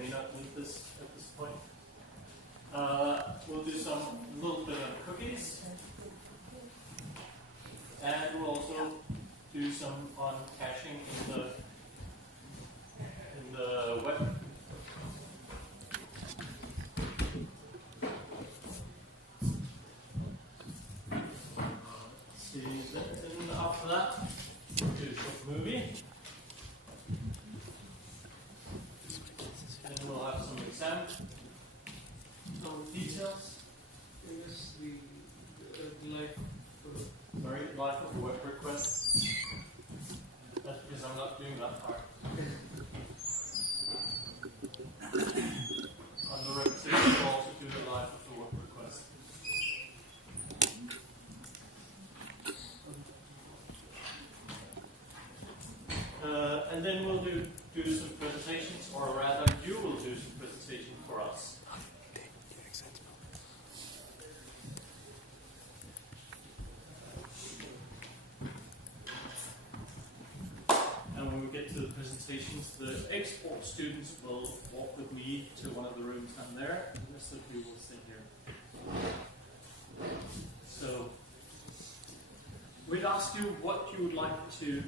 may not need this at this point. We'll do some little bit of cookies, and we'll also do some on caching in the web. See, then after that, we'll do a short movie. And we'll have some exam, some details. Is the Life of a web request. That's because I'm not doing that part. On the repetition, we'll also do the life of the web request. And then we'll do some presentations, or rather, you will do some presentations for us. And when we get to the presentations, the export students will walk with me to one of the rooms down there, and the rest of you will stay here. So, we'd ask you what you would like to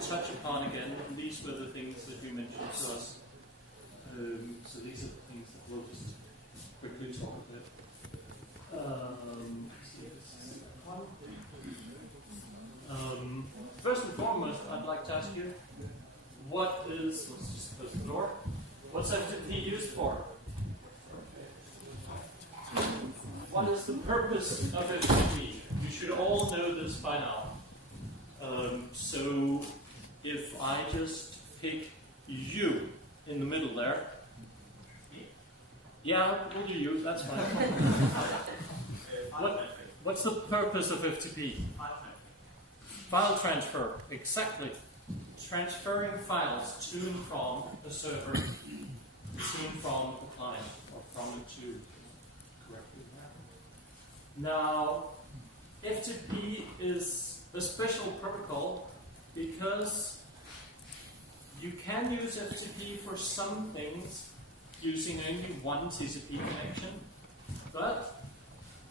touch upon again. These were the things that you mentioned to us. So these are the things that we'll just quickly talk about. First and foremost, I'd like to ask you, let's just close the door, what's FTP used for? What is the purpose of FTP? You should all know this by now. So if I just pick you in the middle there, yeah, we'll do you, that's fine. What's the purpose of FTP? File transfer, exactly. Transferring files to and from the server, to and from the client, or from and to, correctly. Now, FTP is a special protocol because you can use FTP for some things using only one TCP connection, but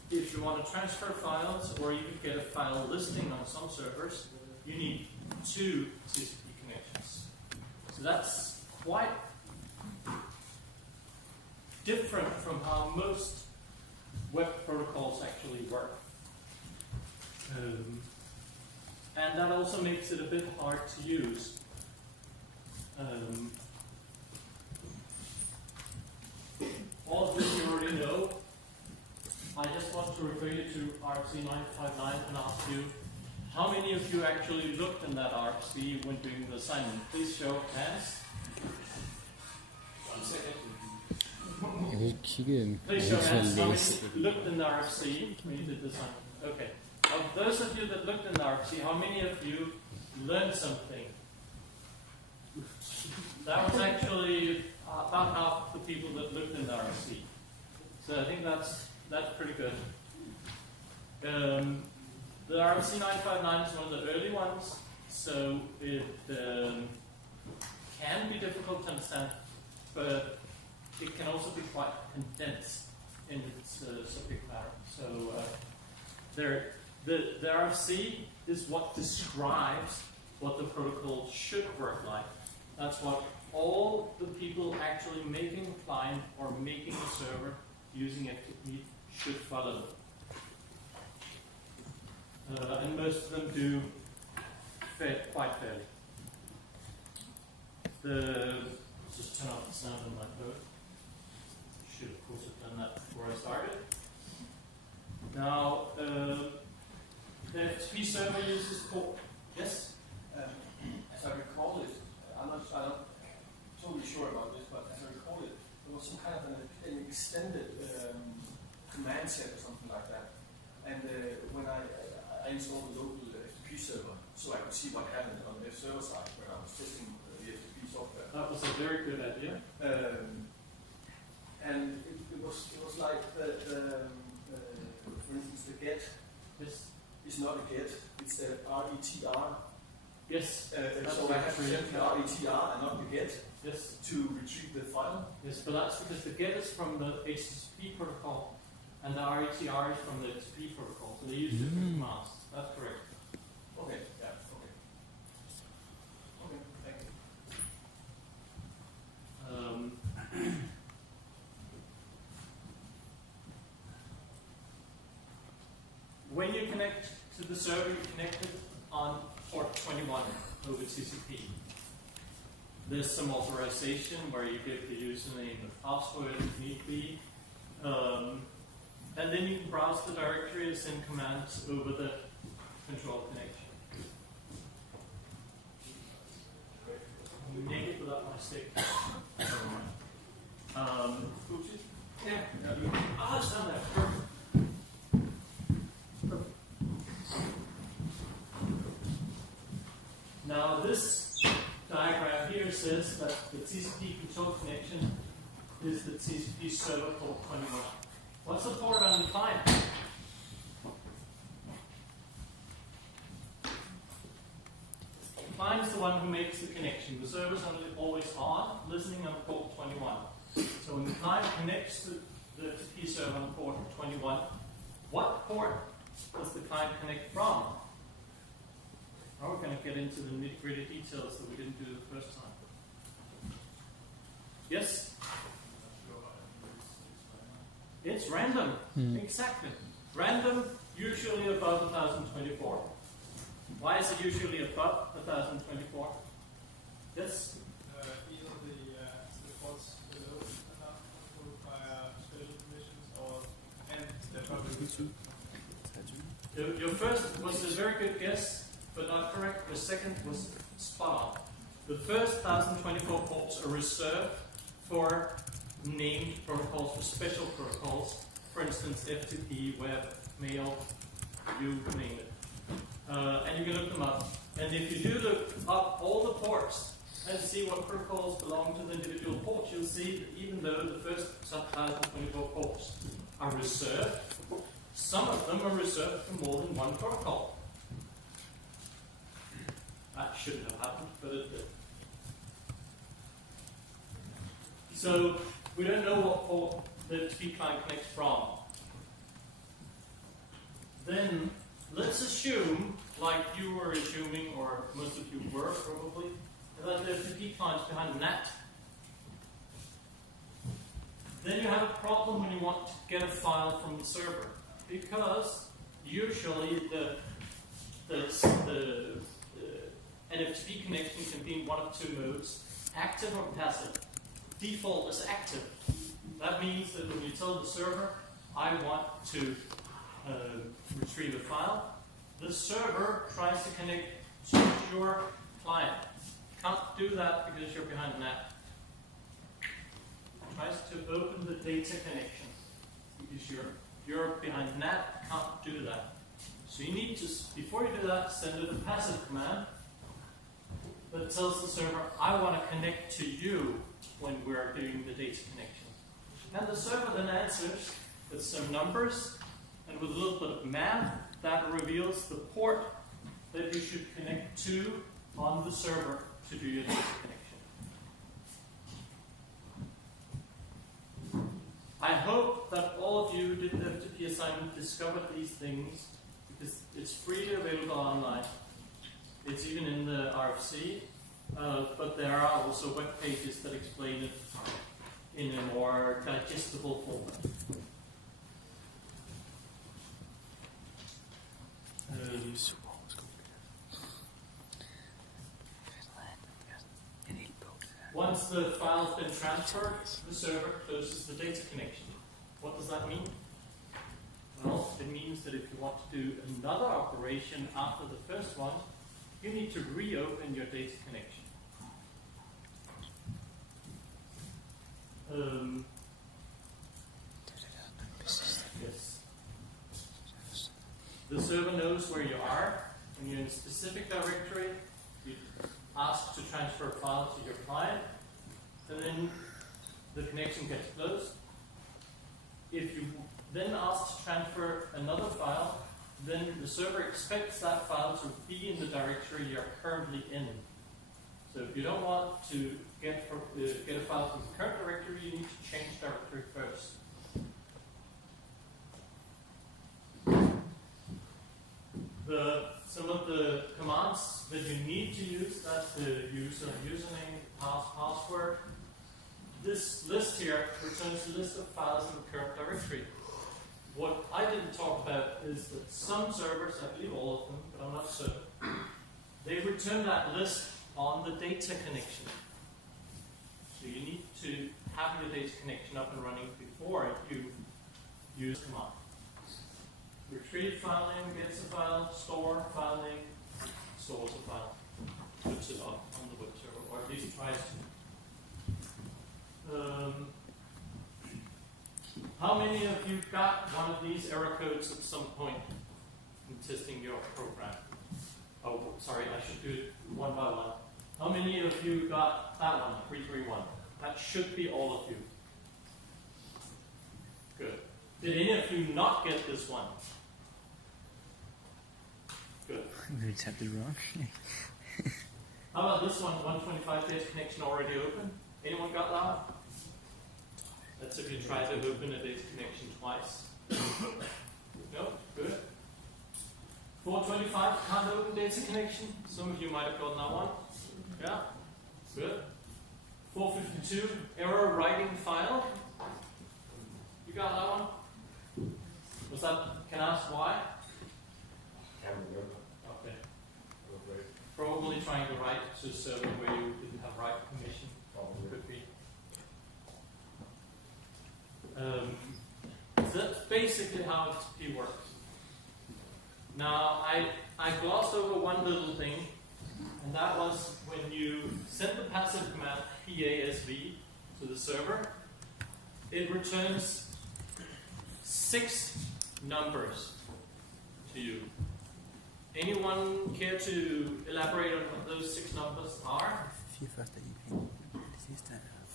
if you want to transfer files or even get a file listing on some servers, you need two TCP connections. So that's quite different from how most web protocols actually work. And that also makes it a bit hard to use. All of this you already know. I just want to refer you to RFC 959 and ask you, how many of you actually looked in that RFC when doing the assignment? Please show of hands. 1 second. Please show of hands. How many looked in the RFC when you did the assignment? Okay. Of those of you that looked in the RFC, how many of you learned something? That was actually about half the people that looked in the RFC. So I think that's pretty good. The RFC 959 is one of the early ones, so it can be difficult to understand, but it can also be quite condensed in its subject matter. So the RFC is what describes what the protocol should work like. That's what all the people actually making a client or making a server using FTP should follow. And most of them do quite fairly. Let's just turn off the sound on my phone. Should of course have done that before I started. Now, the FTP server uses port. Yes? As I recall it, I'm not totally sure about this, but as I recall it, there was some kind of an extended command set or something like that. And when I installed the local FTP server, so I could see what happened on the server side when I was testing the FTP software. That was a very good idea. And it was like for instance, the get is not a get, it's a RETR. Yes. So I have to send the RETR and not the get. Yes. to retrieve the file? Yes, but that's because the GET is from the HTTP protocol and the RETR is from the HTTP protocol, so they use different commands. That's correct. Okay, yeah, okay. Okay, thank you. When you connect to the server, you connect it on port 21 over TCP. There's some authorization where you give the username and password if need be. And then you can browse the directories and commands over the control connection. Make it without my stick. Yeah. Oh, it's done that. Perfect. Now this diagram here says that the TCP control connection is the TCP server port 21. What's the port on the client? The client's the one who makes the connection. The server's always on, listening on port 21. So when the client connects to the TCP server on port 21, what port does the client connect from? Now we're going to get into the nitty-gritty details that we didn't do the first time. Yes? It's random. Exactly. Random, usually above 1024. Why is it usually above 1024? Yes? Either the ports below are not controlled by special permissions and the public. Your first was a very good guess, but not correct. The second was spot on. The first 1024 ports are reserved for named protocols, for special protocols. For instance, FTP, web, mail, you name it. And you can look them up. And if you do look up all the ports and see what protocols belong to the individual ports, you'll see that even though the first 1024 ports are reserved, some of them are reserved for more than one protocol. That shouldn't have happened, but it did. So we don't know what port the TCP client connects from. Then let's assume, like you were assuming, or most of you were probably, that the TCP client's behind a NAT. Then you have a problem when you want to get a file from the server, because usually the NFTP connection can be in one of two modes, active or passive. Default is active. That means that when you tell the server, I want to retrieve a file, the server tries to connect to your client. Can't do that because you're behind an app. Tries to open the data connection because you're behind an app, can't do that. So you need to, before you do that, send it a passive command that tells the server, I want to connect to you when we're doing the data connection. And the server then answers with some numbers and with a little bit of math that reveals the port that you should connect to on the server to do your data connection. I hope that all of you who did the FTP assignment discovered these things, because it's freely available online. It's even in the RFC, but there are also web pages that explain it in a more digestible format. Once the file's been transferred, the server closes the data connection. What does that mean? Well, it means that if you want to do another operation after the first one, you need to reopen your data connection. Yes. The server knows where you are. When you're in a specific directory, you ask to transfer a file to your client, and then the connection gets closed. If you then ask to transfer another file, then the server expects that file to be in the directory you're currently in. So if you don't want to get a file from the current directory, you need to change directory first. Some of the commands that you need to use, that's the username, password. This list here returns a list of files in the current directory. What I didn't talk about is that some servers, I believe all of them, but I'm not certain, they return that list on the data connection. So you need to have your data connection up and running before you use the command. Retrieve file name, gets a file, store file name, stores a file, puts it up on the web server, or at least tries to. How many of you got one of these error codes at some point in testing your program? Oh, sorry, I should do it one by one. How many of you got that one, 331? That should be all of you. Good. Did any of you not get this one? Good. We tapped it wrong. How about this one, 125 data connection already open? Anyone got that one? That's if you try to open a data connection twice. No? Good. 425 can't open data connection. Some of you might have gotten that one. Yeah? Good. 452, error writing file. You got that one? Was that, can I ask why? Can't remember. Okay. Okay. Probably trying to write to a server where you didn't have write permission. Probably. Could be. So that's basically how XP works. Now, I glossed over one little thing, and that was when you send the passive command PASV to the server, it returns 6 numbers to you. Anyone care to elaborate on what those 6 numbers are? First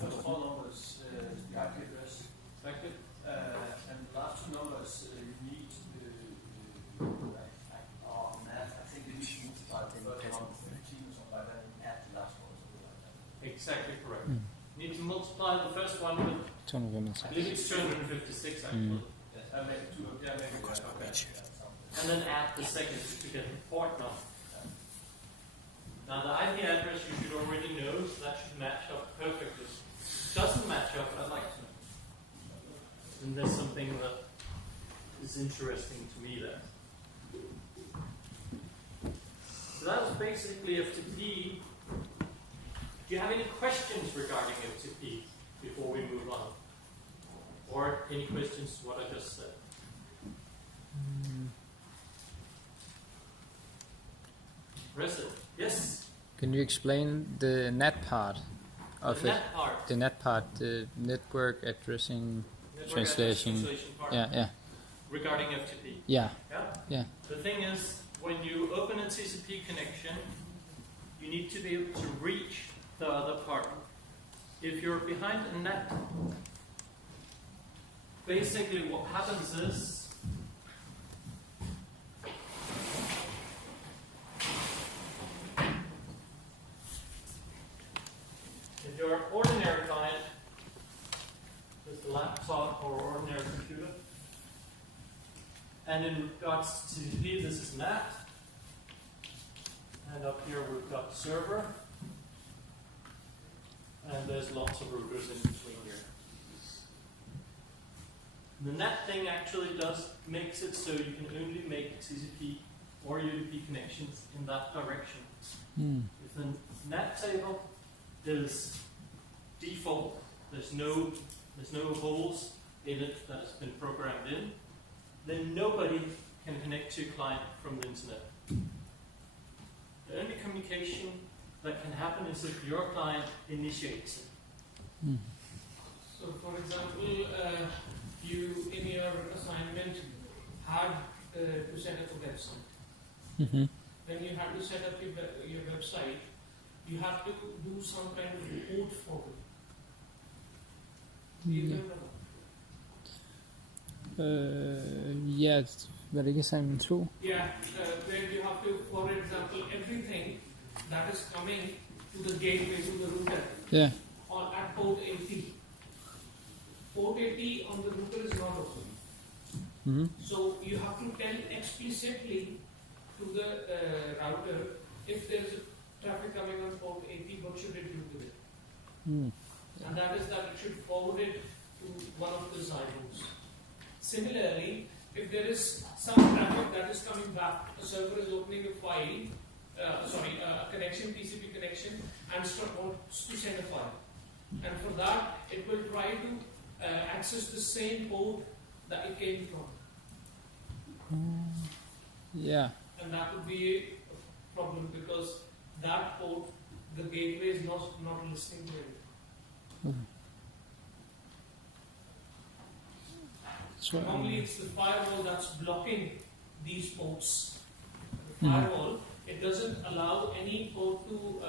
First 4 numbers, the IP address, Expected? and the last 2 numbers you need. I think you need to multiply the first one with 15 or something like that, and add the last one or something like that. Exactly correct. You need to multiply the first one with, I believe it's 256 actually. Yes, I make 2 of them. Okay. And then add the second to get the port number. Now the IP address you should already know, so that should match up perfectly. Doesn't match up, I'd like to know. And there's something that is interesting to me there. So that was basically FTP. Do you have any questions regarding FTP before we move on? Or any questions to what I just said? Resident. Yes? Can you explain the NAT part of The it? net part. The NAT part, the network addressing. Network Translation. address translation part. Yeah. Regarding FTP. Yeah. Yeah? The thing is, when you open a TCP connection, you need to be able to reach the other part. If you're behind a net, basically what happens is if you're an ordinary client, just a laptop or ordinary computer, and in regards to TCP, this is NAT. And up here we've got server. And there's lots of routers in between here. The NAT thing actually makes it so you can only make TCP or UDP connections in that direction. If the NAT table is default, there's no holes in it that has been programmed in, then nobody can connect to a client from the internet. The only communication that can happen is if your client initiates it. So, for example, you in your assignment had to set up a website. When you have to set up your website, you have to do some kind of code for it. Do you remember? Ja, hvad det ikke sammen 2. Yeah, where you have to, for example, everything that is coming to the gateway, to the router, Yeah. on at port 80. Port 80 on the router is not open. Mm-hmm. So you have to tell explicitly to the router if there is traffic coming on port 80, what should it do with it? Mm. And that is that it should forward it to one of the silos. Similarly, if there is some traffic that is coming back, a server is opening a file, a connection, TCP connection, and wants to send a file. And for that, it will try to access the same port that it came from. Yeah. And that would be a problem because that port, the gateway is not listening to it. So, Normally it's the firewall that's blocking these ports. The firewall, it doesn't allow any port to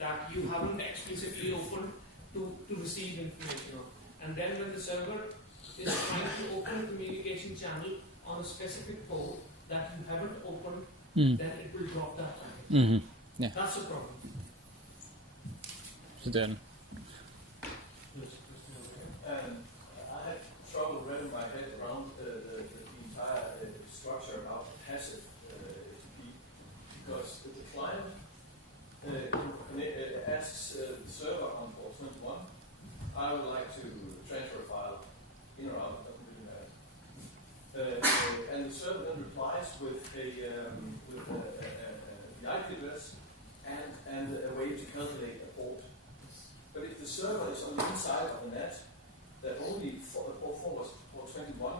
that you haven't explicitly opened to receive information on. And then when the server is trying to open a communication channel on a specific port that you haven't opened, then it will drop that traffic. mm-hmm. Yeah. That's the problem. So then, And I had trouble wrapping my head around the entire structure about passive FTP because the client asks the server on port 21, I would like to transfer a file in or out, doesn't really matter. And the server then replies with the IP address and a way to calculate a port. But if the server is on the inside of the net, that only forwards port 21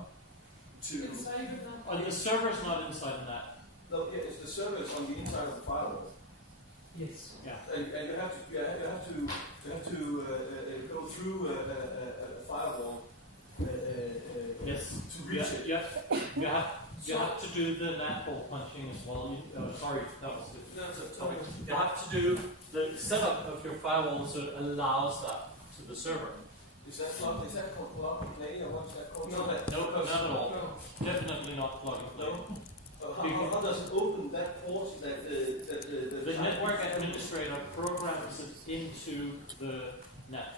to. Inside of that. Oh, the server's not inside that. No, yeah, it's the server is on the inside of the firewall, Yes. Yeah. and you have to go through a firewall Yes. to reach it. Yeah. You have to do the NAT port punching as well. Sorry, that was the That's a topic. You have to do the setup of your firewall so it allows that to the server. Is that called Canadian or what's that called? No. No, not at all. No. Definitely not plug and play. No. How does it open that port that The network administrator programs it into the net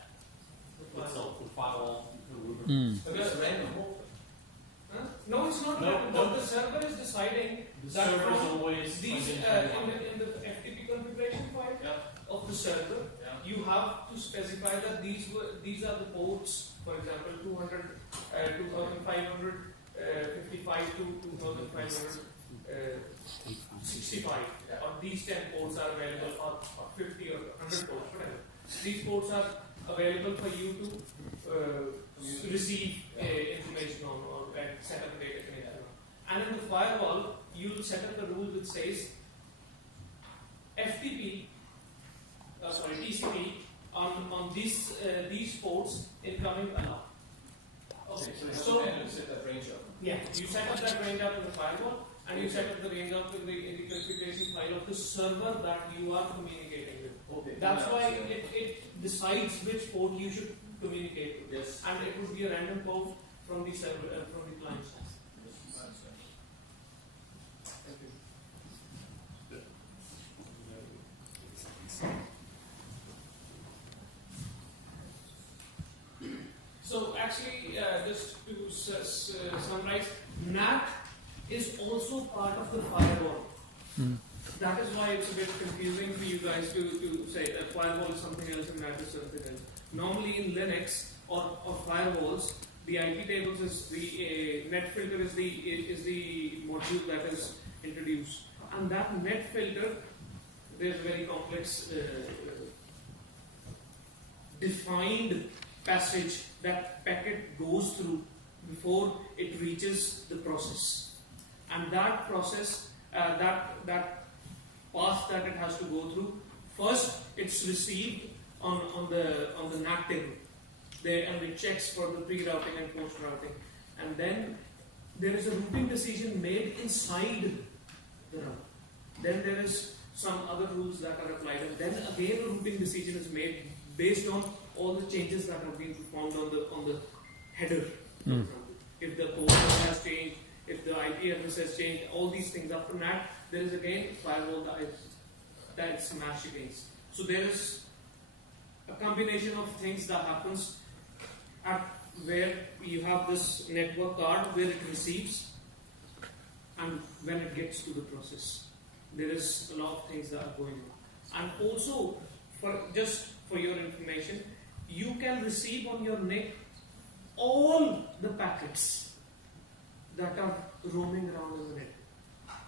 itself, the firewall, the router. But it's a random port. Huh? No, it's not. No, that. no. What the server is deciding The that server is from always these in the FTP configuration file Yeah. of the server, Yeah. you have to specify that these are the ports. For example, 200, 2500, 55 to 2500. 65 or these 10 ports are available or 50 or 100 ports, whatever. These ports are available for you to receive information on or set up a data connection on. And in the firewall, you will set up a rule that says FTP, TCP on these ports incoming allowed. Okay, so you have So- to manually set that range up. Yeah, you set up that range up in the firewall, and you set up the range up in the configuration file of the server that you are communicating with. Okay. That's Yeah, why so- it decides which port you should communicate with, Yes. and it would be a random port from the server from the client side. Yes, I understand. Thank you. So actually, just to summarize, NAT is also part of the firewall. That is why it's a bit confusing for you guys to say that firewall is something else and NAT is something else. Normally in Linux or firewalls, the IP tables is the net filter is the module that is introduced, and that net filter, there's a very complex defined passage that packet goes through before it reaches the process, and that process, that path that it has to go through, first it's received on the NAT table there, and it checks for the pre-routing and post-routing, and then there is a routing decision made inside the router. Then there is some other rules that are applied, and then again a routing decision is made based on all the changes that have been performed on the header. For example. If the port has changed, if the IP address has changed, all these things. After that, there is again firewall that is that it's matched against. So there is a combination of things that happens at where you have this network card where it receives and when it gets to the process. There is a lot of things that are going on. And also, just for your information, you can receive on your NIC all the packets that are roaming around in the net.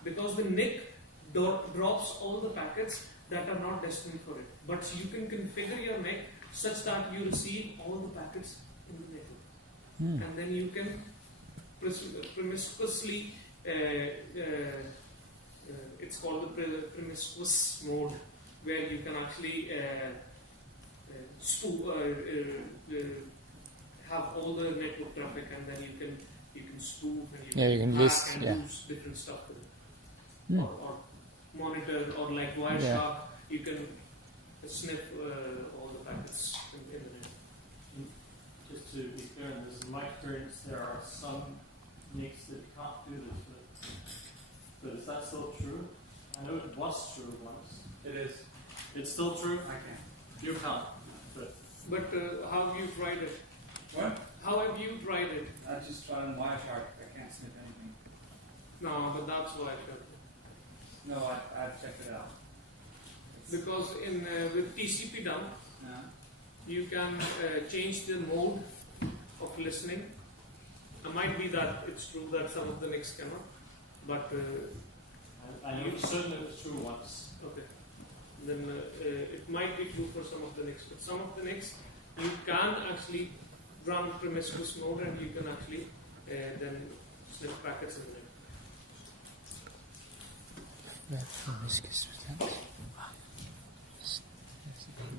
Because the NIC drops all the packets that are not destined for it. But you can configure your NIC such that you receive all the packets in the network. And then you can promiscuously, it's called the promiscuous mode, where you can actually have all the network traffic, and then you can spoof and you can hack list, and use different stuff with it. Or monitor, or like Wireshark, you can sniff all the packets in the net. Just to be clear on this, in my experience, there are some NICs that can't do this, but is that still true? I know it was true once. It is. It's still true? I can. You can't. But But how have you tried it? What? How have you tried it? I just tried on Wireshark. I can't sniff anything. No, but that's Wireshark. No, I've checked it out. Because in with TCP dump, Yeah. you can change the mode of listening. It might be that it's true that some of the NICs cannot, but I know certain it was true once. okay. Then it might be true for some of the NICs, but some of the NICs you can actually run promiscuous mode, and you can actually then sniff packets in there.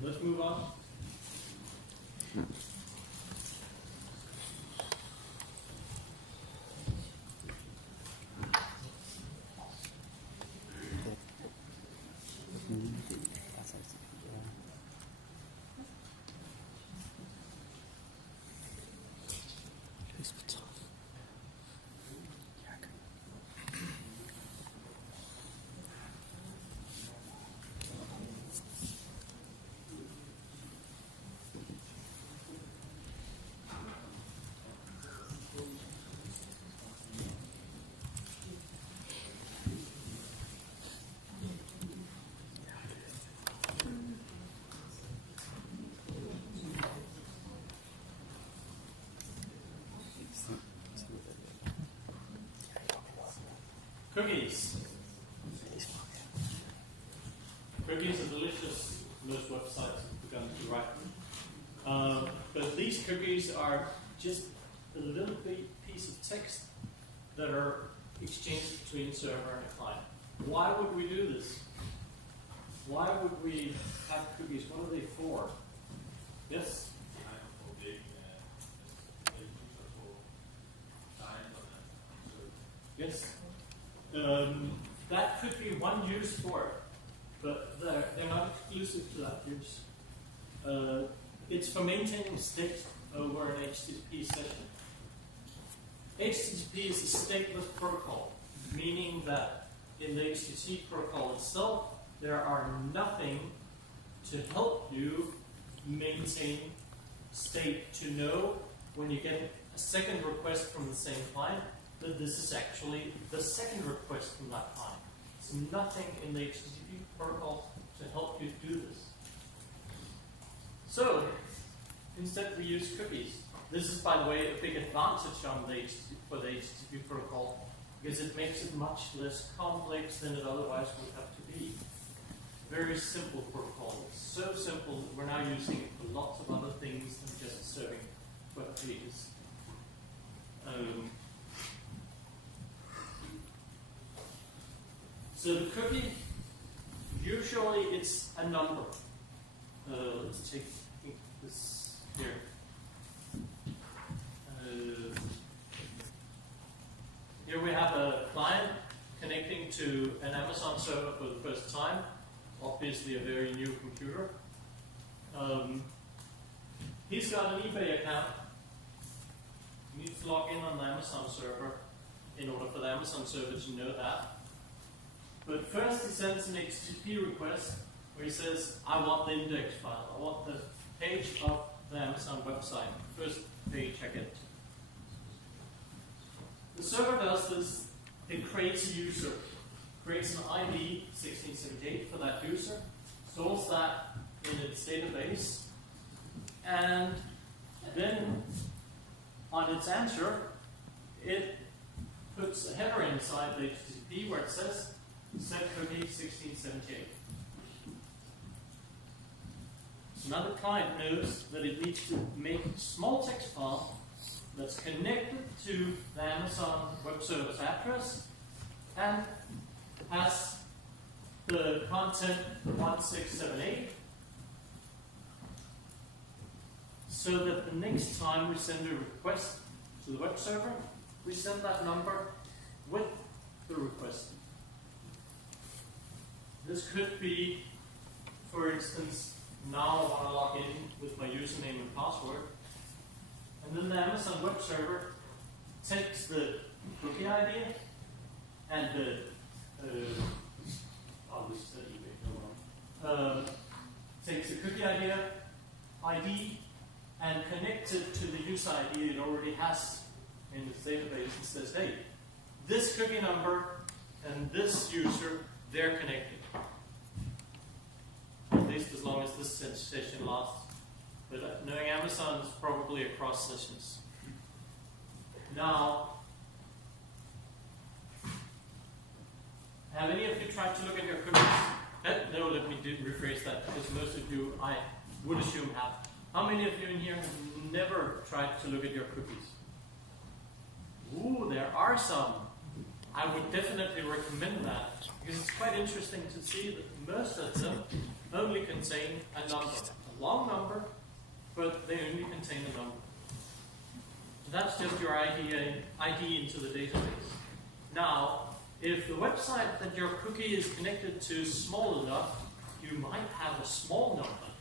Let's move on. Cookies. Cookies are delicious. Most websites have begun to write. But these cookies are just a little piece of text that are exchanged between server and a client. Why would we do this? Why would we have cookies? What are they for? Yes? Yes? That could be one use for it, but they're not exclusive to that use. It's for maintaining state over an HTTP session. HTTP is a stateless protocol, meaning that in the HTTP protocol itself, there are nothing to help you maintain state, to know when you get a second request from the same client that this is actually the second request from that client. There's nothing in the HTTP protocol to help you do this. So, instead we use cookies. This is, by the way, a big advantage on for the HTTP protocol, because it makes it much less complex than it otherwise would have to be. Very simple protocol. It's so simple that we're now using it for lots of other things than just serving web pages. So the cookie, usually it's a number. Let's take this here. Here we have a client connecting to an Amazon server for the first time, obviously a very new computer. He's got an eBay account. He needs to log in on the Amazon server in order for the Amazon server to know that. But first he sends an HTTP request where he says, I want the index file. I want the page of the Amazon website. First page I get to. The server does this. It creates a user, creates an ID 1678 for that user, stores that in its database, and then on its answer, it puts a header inside the HTTP where it says set cookie 1678. So now the client knows that it needs to make a small text file that's connected to the Amazon Web Service address and has the content 1678, so that the next time we send a request to the web server, we send that number with the request. This could be, for instance, now I want to log in with my username and password, and then the Amazon Web Server takes the cookie ID and the takes the cookie ID and connects it to the user ID it already has in its database and says, hey, this cookie number and this user, they're connected. At least as long as this session lasts. But knowing Amazon is probably across sessions. Now, have any of you tried to look at your cookies? No, let me rephrase that, because most of you, I would assume, have. How many of you in here have never tried to look at your cookies? Ooh, there are some. I would definitely recommend that, because it's quite interesting to see that most of them only contain a number. A long number, but they only contain a number. So that's just your ID into the database. Now, if the website that your cookie is connected to is small enough, you might have a small number.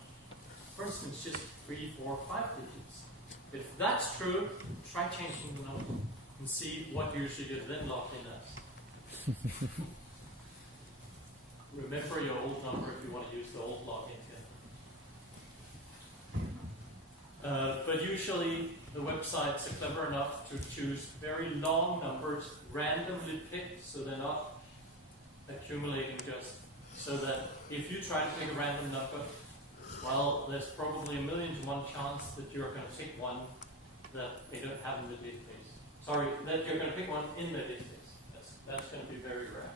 For instance, just 3, 4, 5 digits. If that's true, try changing the number and see what user you're then logged in as. Remember your old number if you want to use the old login again. But usually the websites are clever enough to choose very long numbers, randomly picked, so they're not accumulating just. So that if you try to pick a random number, well, there's probably 1,000,000 to 1 chance that you're going to pick one that they don't have in the database. Sorry, that you're going to pick one in the database. That's going to be very rare.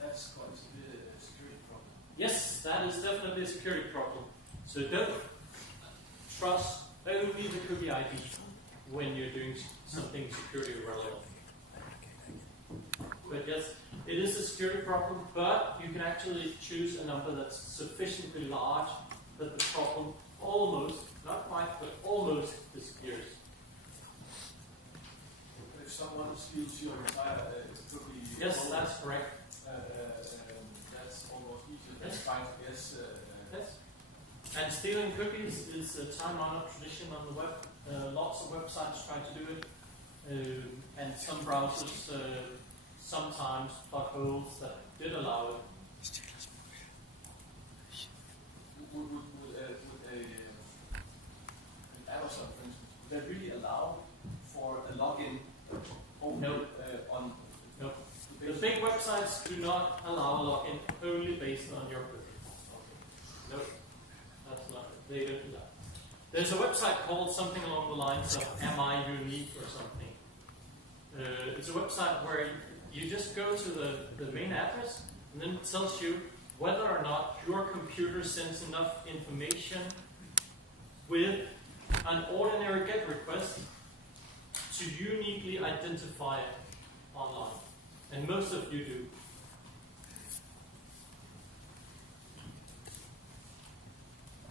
That's quite a security problem. Yes, that is definitely a security problem. So don't trust only the cookie ID when you're doing something security relevant. But yes, it is a security problem, but you can actually choose a number that's sufficiently large that the problem almost, not quite, but almost disappears. If someone steals your entire cookie, Yes, that's correct. that's almost easier than Yes. trying to guess. Yes. And stealing cookies is a time-honored tradition on the web. Lots of websites try to do it, and some browsers sometimes plug holes that did allow it. Would Amazon, for instance, would they really allow for a login only No. on No. The big websites do not allow login only based on your cookies. No, that's not it. They don't do that. There's a website called something along the lines of Am I Unique or something. It's a website where you just go to the main address and then it tells you whether or not your computer sends enough information with an ordinary GET request to uniquely identify it online. And most of you do.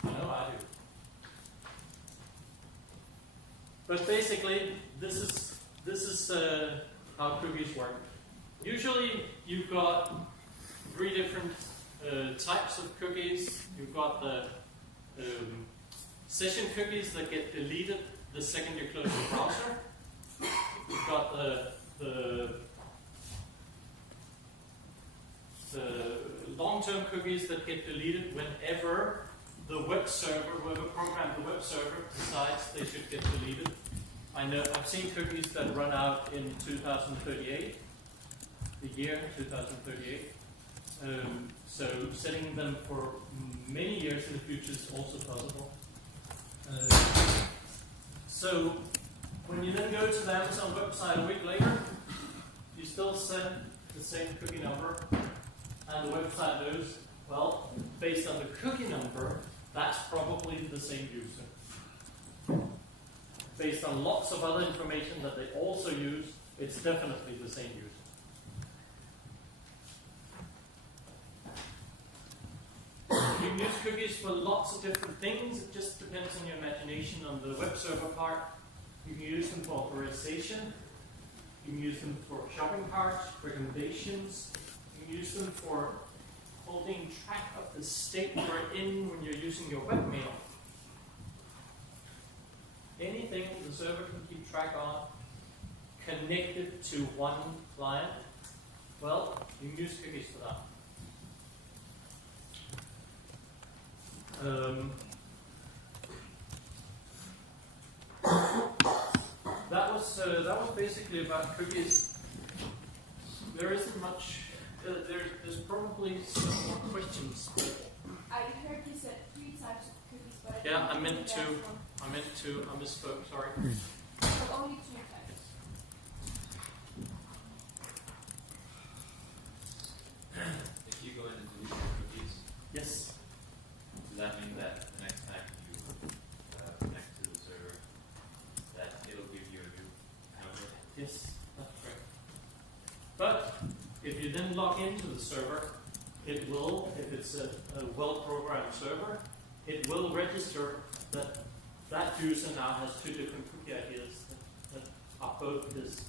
I know I do. But basically, this is how cookies work. Usually, you've got 3 different types of cookies. You've got the session cookies that get deleted the second you close the browser. You've got the long-term cookies that get deleted whenever the web server, whoever programmed the web server, decides they should get deleted. I know I've seen cookies that run out in 2038, the year 2038. So setting them for many years in the future is also possible. So when you then go to the Amazon website a week later, you still set the same cookie number, and the website knows, well, based on the cookie number, that's probably the same user. Based on lots of other information that they also use, it's definitely the same user. You can use cookies for lots of different things. It just depends on your imagination on the web server part. You can use them for authorization. You can use them for shopping carts, recommendations. You can use them for holding track of the state you're in when you're using your webmail. Anything the server can keep track on connected to one client, well, you can use cookies for that. That was basically about cookies. There isn't much. There's probably some more questions. I heard you said 3 types of cookies, but Yeah, I meant that's to. one. I misspoke. Sorry. So only 2 types. If you go in and delete your cookies, Yes. does that mean that the next time you connect to the server, that it'll give you a new counter? Yes, that's correct. But if you then log into the server, it will, if it's a well-programmed server, it will register that that user now has 2 different cookie IDs that are both his.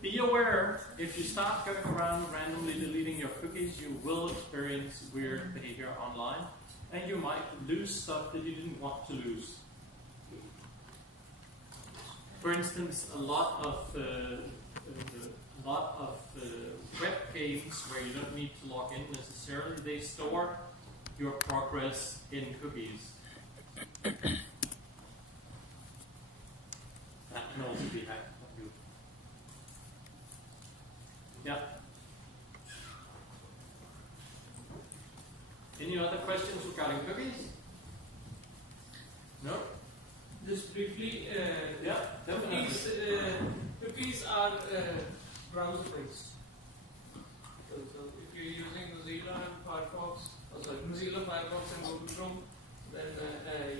Be aware, if you start going around randomly deleting your cookies, you will experience weird behavior online, and you might lose stuff that you didn't want to lose. For instance, a lot of web games where you don't need to log in necessarily, they store your progress in cookies. That can also be hacked. Yeah. Any other questions regarding cookies? No? Just briefly, Yeah, definitely. cookies are browser based. So if you're using Mozilla and Firefox, Mozilla, Firefox and Google Chrome, then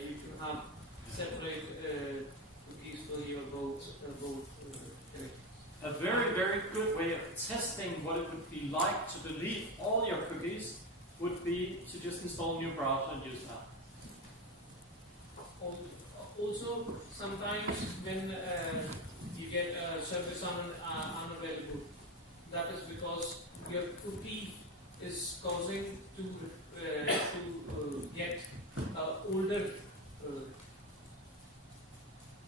you can have separate cookies for your both connected. A very, very good way of testing what it would be like to delete all your cookies would be to just install a new browser and use that. Also, sometimes when you get a service unavailable, that is because your cookie is causing to get older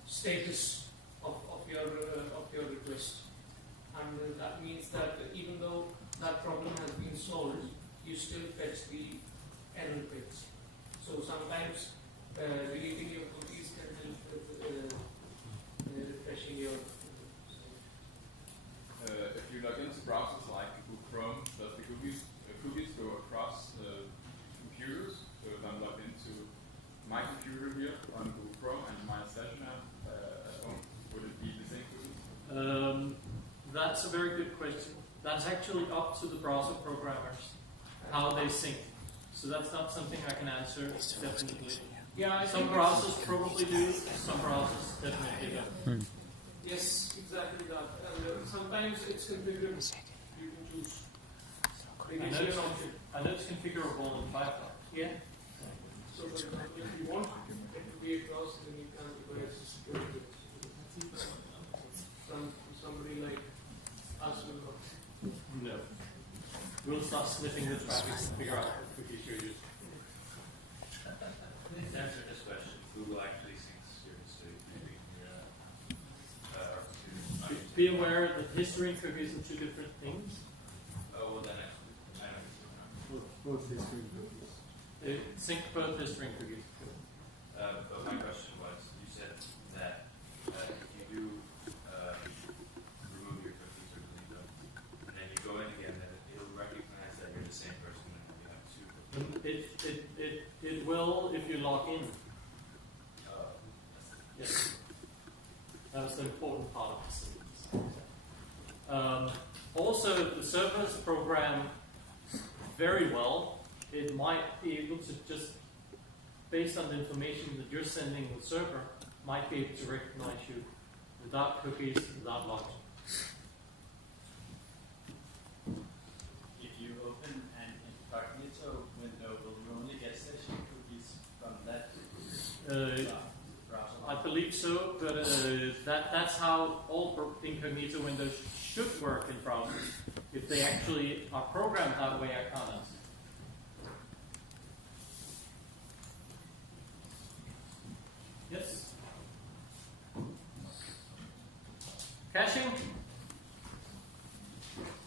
status of your request, and that means that even though that problem has been solved, you still fetch the error page. So sometimes deleting your cookies can help refreshing your. If you log into browsers like Google Chrome, does the cookies go across computers? So if I'm logged into my computer here on Google Chrome and my session app at home, would it be the same cookies? That's a very good question. That's actually up to the browser programmers, how they sync. So that's not something I can answer definitely. Yeah, Some browsers probably do, some browsers definitely don't. Yes, exactly that. And sometimes it's configured. You can choose. I know it's configurable in Firefox. Yeah. So for example, if you want it to be across, then you can request security from somebody like us. No. We'll start sniffing the traffic and figure out what cookies you're using. To answer this question, Google actually syncs your history between Be aware that history and cookies are 2 different things. both history and cookies. Sync both history and cookies. But my question was, you said that if you do remove your cookies or delete them, and then you go in again, then it'll recognize that you're the same person and you have two cookies. It will if you log in. Yes. That was the important part of the system. Also, the servers program very well. It might be able to just, based on the information that you're sending the server, might be able to recognize you without cookies, without logging. If you open an incognito window, will you only get session cookies from that browser? I believe so, but that's how all incognito windows should work in browsers. If they actually are programmed that way, I can't answer. Yes? Caching?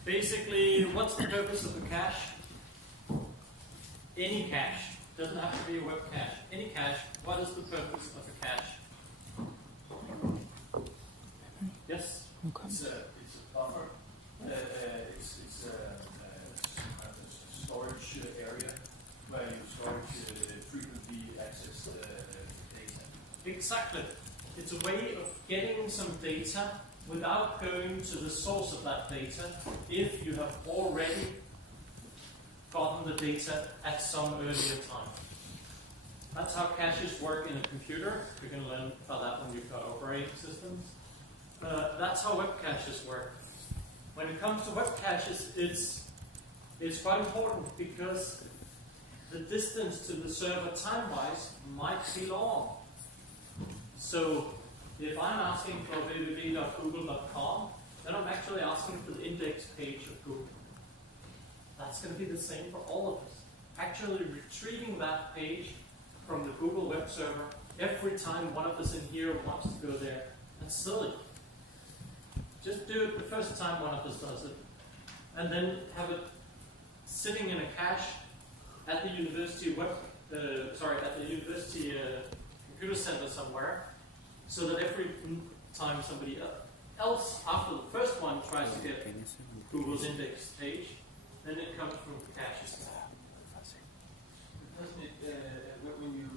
Basically, what's the purpose of a cache? Any cache. Doesn't have to be a web cache. Any cache. What is the purpose of a cache? Yes? It's a buffer. It's a storage area where you frequently access data. Exactly. It's a way of getting some data without going to the source of that data if you have already gotten the data at some earlier time. That's how caches work in a computer. You're going to learn about that when you've got operating systems. That's how web caches work. When it comes to web caches, it's quite important because the distance to the server time-wise might be long. So if I'm asking for www.google.com, then I'm actually asking for the index page of Google. That's going to be the same for all of us. Actually retrieving that page from the Google web server every time one of us in here wants to go there, that's silly. Just do it the first time one of us does it, and then have it sitting in a cache at the university computer center somewhere, so that every time somebody else after the first one tries to get Google's index page, then it comes from the caches. Doesn't it, when you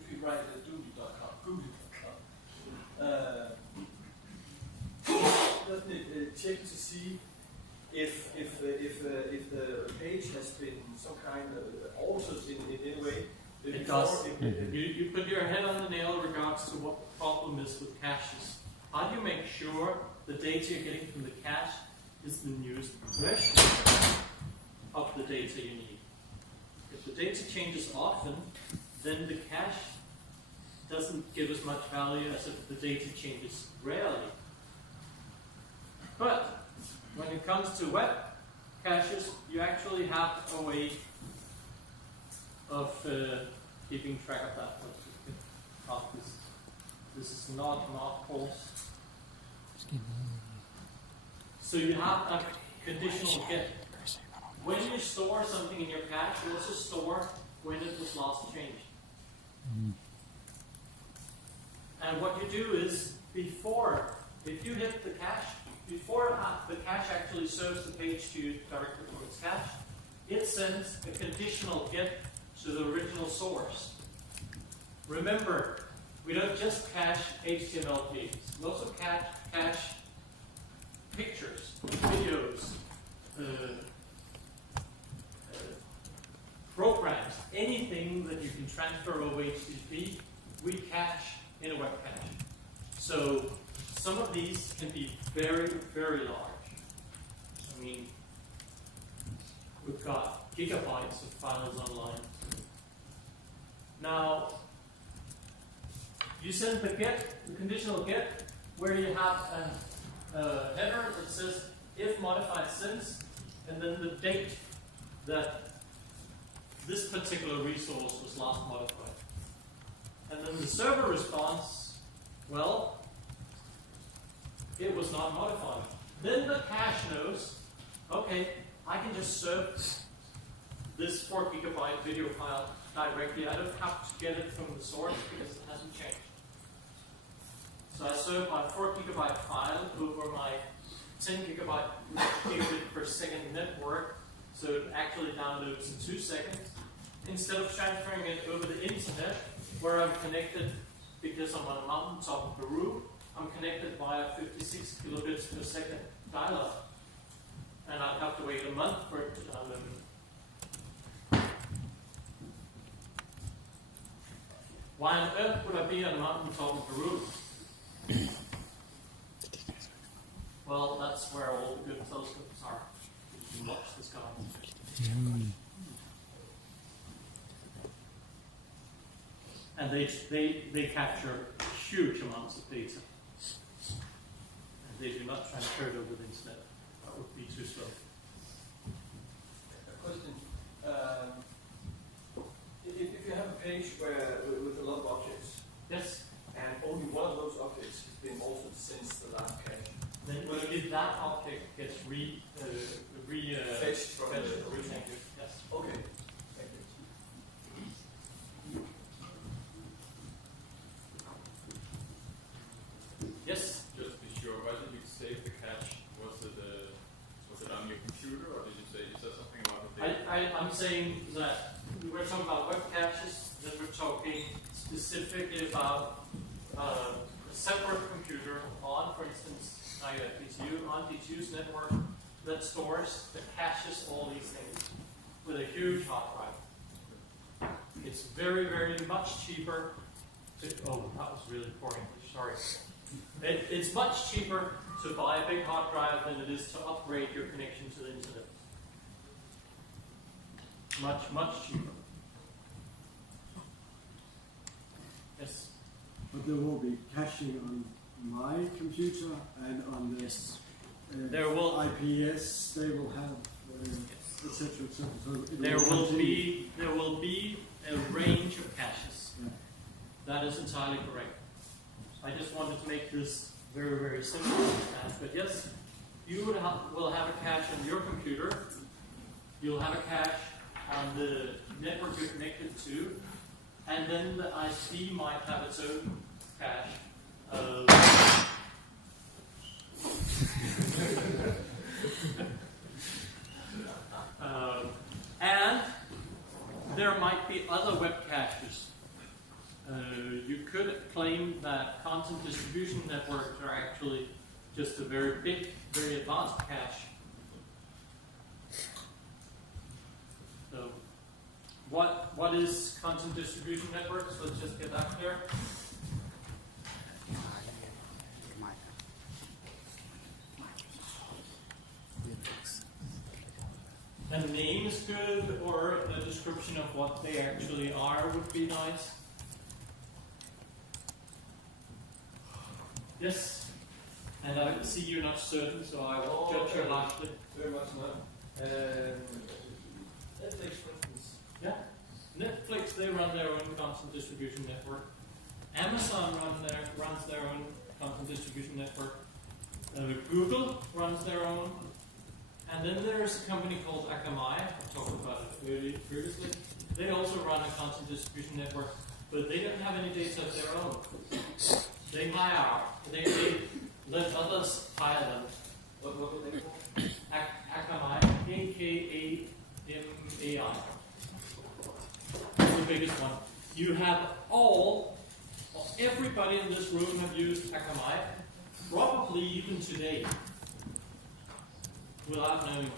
if you write google.com, doesn't it check to see if the page has been some kind of altered in any way? It does. You put your head on the nail in regards to what the problem is with caches. How do you make sure the data you're getting from the cache is the newest version of the data you need? If the data changes often, then the cache doesn't give as much value as if the data changes rarely. But when it comes to web caches, you actually have a way of keeping track of that. This is not an art course. So you have a conditional get. When you store something in your cache, you also store when it was last changed. And what you do is, if you hit the cache, before the cache actually serves the page to you directly from its cache, it sends a conditional get to the original source. Remember, we don't just cache HTML pages. We also cache pictures, videos, programs, anything that you can transfer over HTTP, we cache in a web cache. So some of these can be very, very large. I mean, we've got gigabytes of files online. Now, you send the get, the conditional get, where you have a header that says if modified since, and then the date that this particular resource was last modified. And then the server responds, well, it was not modified. Then the cache knows, okay, I can just serve this 4 gigabyte video file directly. I don't have to get it from the source because it hasn't changed. So I serve my 4 gigabyte file over my 10 gigabyte gigabit per second network, so it actually downloads in 2 seconds. Instead of transferring it over the internet, where I'm connected because I'm on a mountaintop in Peru, I'm connected via 56 kilobits per second dial-up. And I'd have to wait a month for it to download. Why on earth would I be on a mountaintop in Peru? Well, that's where all the good telescopes are. You can watch the sky. And they capture huge amounts of data. And they do not transfer it over the internet. That would be too slow. A question. If you have a page with a lot of objects, Yes. and only one of those objects has been altered since the last cache, Then if that object gets fetched from fetched the original. yes. Okay. Thank you. Yes. Just to be sure, why did you save the cache? Was it on your computer, or did you say something about the data? I'm saying that we're talking about web caches, then we're talking specifically about a separate computer on, for instance, DTU, on DTU's network that stores, that caches all these things with a huge hard drive. It's very, very much cheaper to, oh, that was really poor English, sorry. It's much cheaper to buy a big hard drive than it is to upgrade your connection to the internet. Much, much cheaper. Yes. But there will be caching on my computer and on the There will IPS. They will have etc. etc. So it there will continue. be a range of caches. Yeah. That is entirely correct. I just wanted to make this very, very simple to understand. But yes, you will have a cache on your computer. You'll have a cache on the network you're connected to, and then the ISP might have its own cache. And there might be other web caches. You could claim that content distribution networks are actually just a very big, very advanced cache. So, what is content distribution networks? Let's just get that clear. A name is good, or a description of what they actually are would be nice. Yes? And I see you're not certain, so I will judge you harshly. Very much not. Netflix, for instance. Yeah. Netflix, they run their own content distribution network. Amazon runs their own content distribution network. Google runs their own. And then there's a company called Akamai. I've talked about it previously. They also run a content distribution network, but they don't have any data of their own. They hire, they let others hire them. What are they called? Akamai, Akamai. That's the biggest one. You have everybody in this room have used Akamai, probably even today, without knowing it.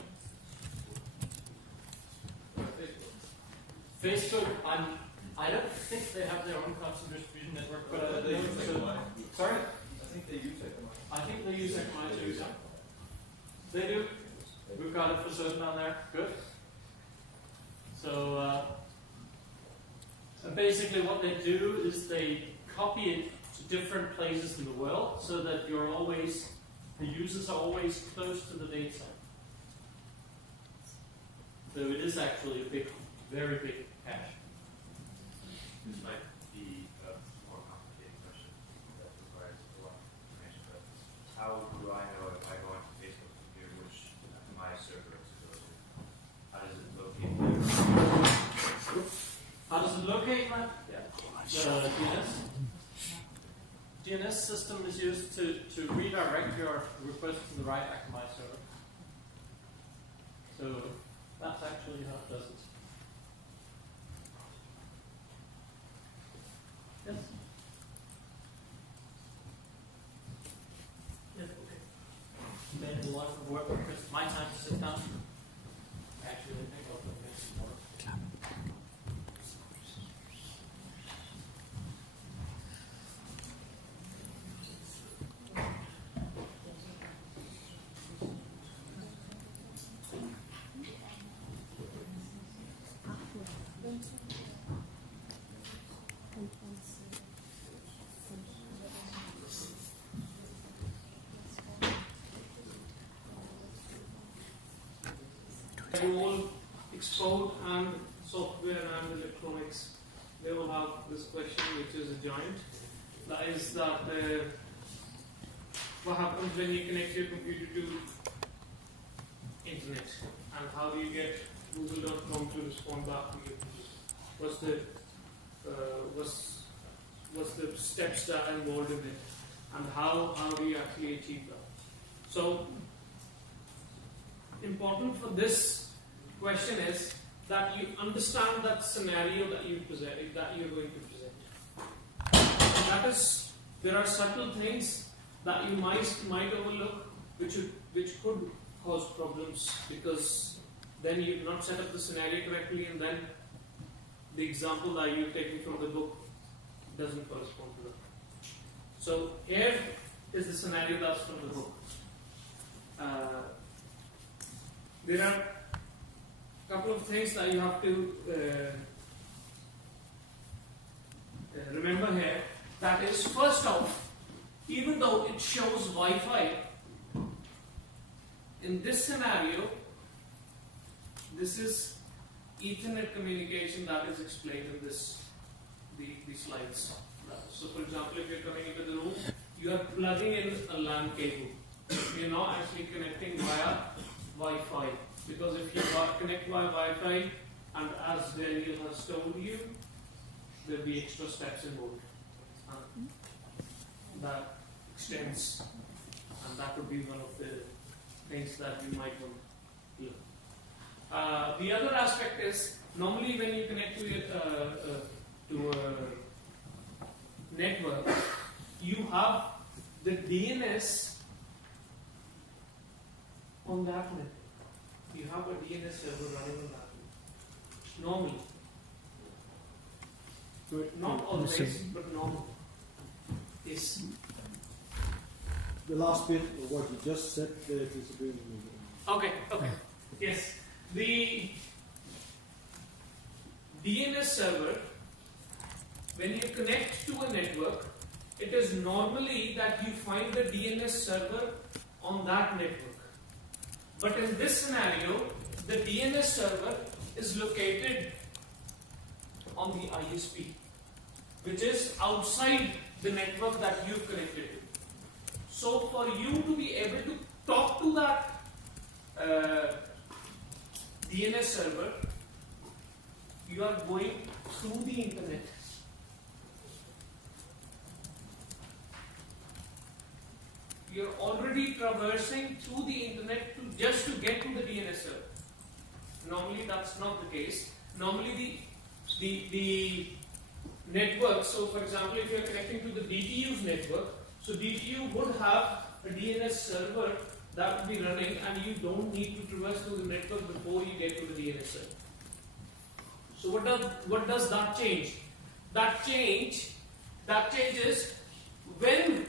Facebook, I don't think they have their own content distribution network, but they use Akamai. Sorry? I think they use Akamai. I think they use Akamai too. They do. We've got it for certain on there. Good. So basically what they do is they copy it to different places in the world so that the users are always close to the data. So it is actually a big, very big cache. This might be a more complicated question that requires a lot of information, but how do I know if I go onto Facebook here which my server is to go to? How does it locate there? How does it locate that? DNS. DNS system is used to redirect your request to the right Akamai server. So that's actually how it does it. Yes? Yes, okay. Made a lot of work because my time to sit down. Actually, I think I'll put this more. All export and software and electronics, they all have this question which is adjoined. That is that what happens when you connect your computer to internet, and how do you get Google.com to respond back to you? What's the steps that are involved in it, and how do you actually achieve that? So important for this question is that you understand that scenario that you're going to present. And that is, there are subtle things that you might overlook, which could cause problems, because then you've not set up the scenario correctly, and then the example that you're taking from the book doesn't correspond to that. So here is the scenario that's from the book. There are a couple of things that you have to remember here. That is, first off, even though it shows Wi-Fi, in this scenario, this is Ethernet communication that is explained in the slides. So, for example, if you're coming into the room, you are plugging in a LAN cable. You're not actually connecting via Wi-Fi, because if you connect via Wi-Fi, and as Daniel has told you, there'll be extra steps involved. That extends, and that would be one of the things that you might want to learn. The other aspect is, normally when you connect to a network, you have the DNS on that network. You have a DNS server running on that network. Normally. Not always, but normally. Yes. The last bit of what you just said, disagreeing with me. Okay. Yes. The DNS server, when you connect to a network, it is normally that you find the DNS server on that network. But in this scenario, the DNS server is located on the ISP, which is outside the network that you've connected to. So for you to be able to talk to that DNS server, you are going through the internet. You're already traversing through the internet just to get to the DNS server. Normally that's not the case. Normally the network, so for example, if you're connecting to the DTU's network, so DTU would have a DNS server that would be running, and you don't need to traverse through the network before you get to the DNS server. So what does that change? That changes when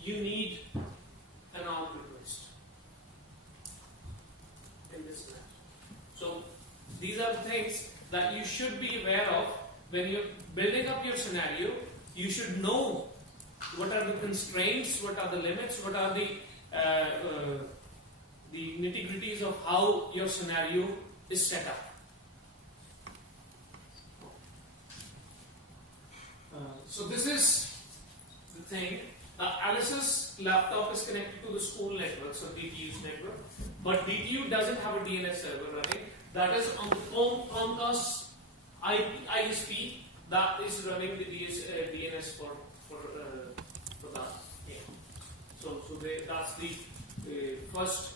you need an ARM request in this scenario. So these are the things that you should be aware of when you're building up your scenario. You should know what are the constraints, what are the limits, what are the nitty-gritties of how your scenario is set up. So this is the thing. Alice's laptop is connected to the school network, so DTU's network, but DTU doesn't have a DNS server running. That is on the Comcast ISP that is running the DNS for that. Yeah. So that's the first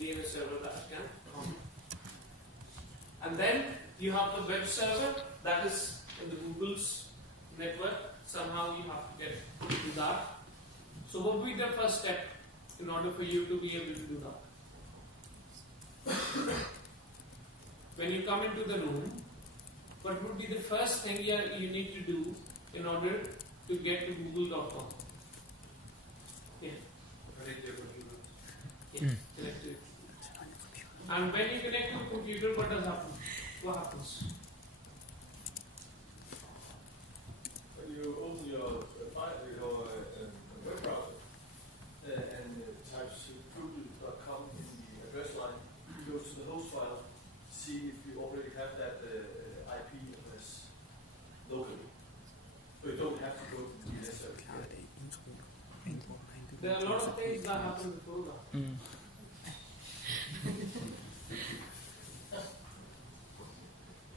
DNS server that you can run. And then you have the web server that is in the Google's network. Somehow you have to get to that. So what would be the first step in order for you to be able to do that? When you come into the room, what would be the first thing you need to do in order to get to google.com? Yeah. Connect your computer. Yeah. Connect it. And when you connect to a computer, what does happen? What happens? When you open your web browser and types google.com in the address line, you go to the host file, see if you already have that IP address locally. So you don't have to go to the DNS server. There are a lot of things that happen before that.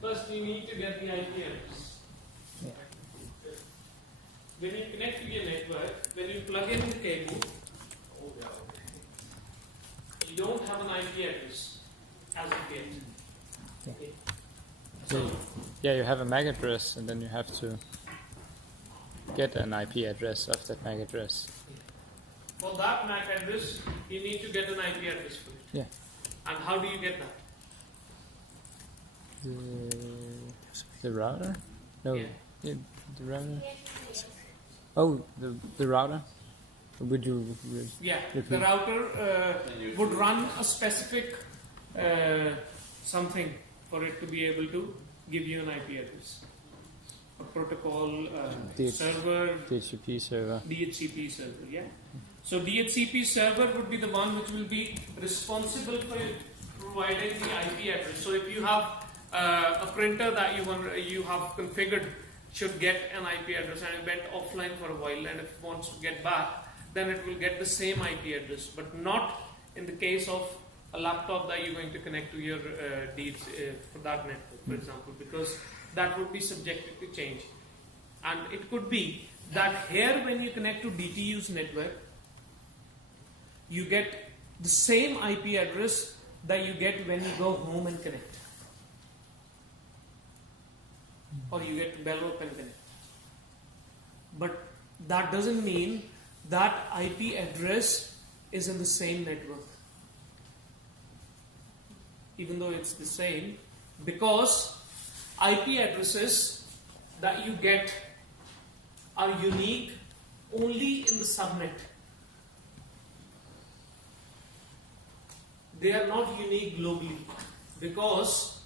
First, you need to get the IP address. Yeah. When you connect to your network, when you plug in the cable, you don't have an IP address as of yet. Yeah. Okay. So, yeah, you have a MAC address, and then you have to get an IP address of that MAC address. For that MAC address, you need to get an IP address for it. Yeah. And how do you get that? The router? No. Yeah. Yeah, the router. Oh, the router. Would you? Yeah, repeat? the router would run a specific something for it to be able to give you an IP address. A protocol server, DHCP server. DHCP server, yeah. So DHCP server would be the one which will be responsible for providing the IP address. So if you have a printer that you have configured should get an IP address and it went offline for a while, and if it wants to get back, then it will get the same IP address, but not in the case of a laptop that you're going to connect to your for that network, for example, because that would be subjected to change. And it could be that here when you connect to DTU's network, you get the same IP address that you get when you go home and connect. Or you get to Bellrope and connect. But that doesn't mean that IP address is in the same network. Even though it's the same, because IP addresses that you get are unique only in the subnet. They are not unique globally because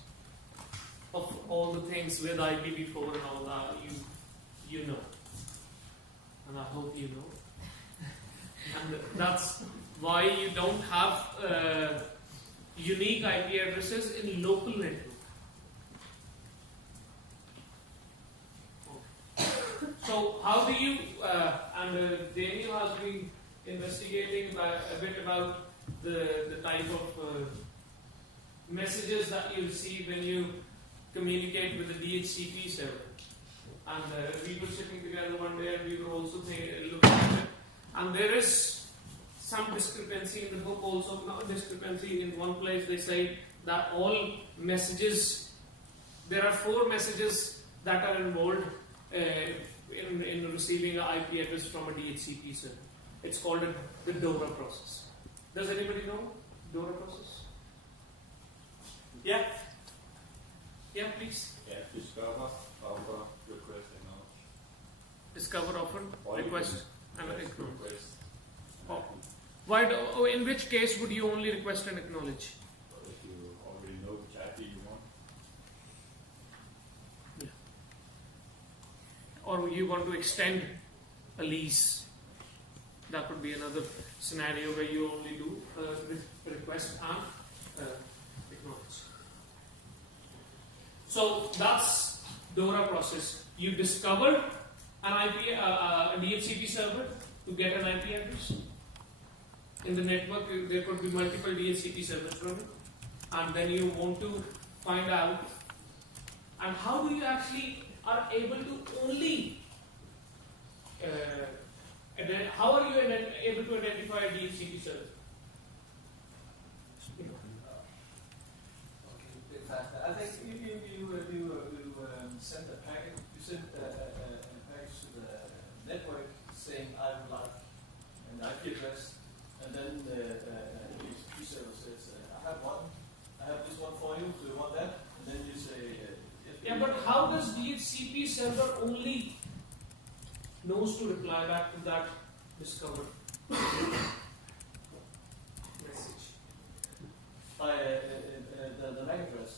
of all the things with IPv4 and all that you know. And I hope you know. And that's why you don't have unique IP addresses in local network. So how do you, Daniel has been investigating a bit about the type of messages that you receive when you communicate with the DHCP server. And we were sitting together one day and we were also looking at it. And there is some discrepancy in the book also, not a discrepancy. In one place they say that all messages, there are 4 messages that are involved in receiving an IP address from a DHCP server. It's called the DORA process. Does anybody know DORA process? Yeah? Yeah, please. Yeah, discover, offer, request, acknowledge. Discover, offer, request, and acknowledge. Request. Oh. In which case would you only request and acknowledge? If you already know which IP you want. Yeah. Or you want to extend a lease. That would be another scenario where you only do request and acknowledge. So that's DORA process. You discover an IP, a DHCP server to get an IP address. In the network, there could be multiple DHCP servers running, and then you want to find out And how do you actually are able to only how are you able to identify a DHCP server? Okay, a bit faster. I think you send a packet. You send a package to the network saying I would like an IP address, and then the DHCP server says I have one. I have this one for you. Do you want that? And then you say yes. Yeah, but how does DHCP server only knows to reply back to that discover message? By the MAC address.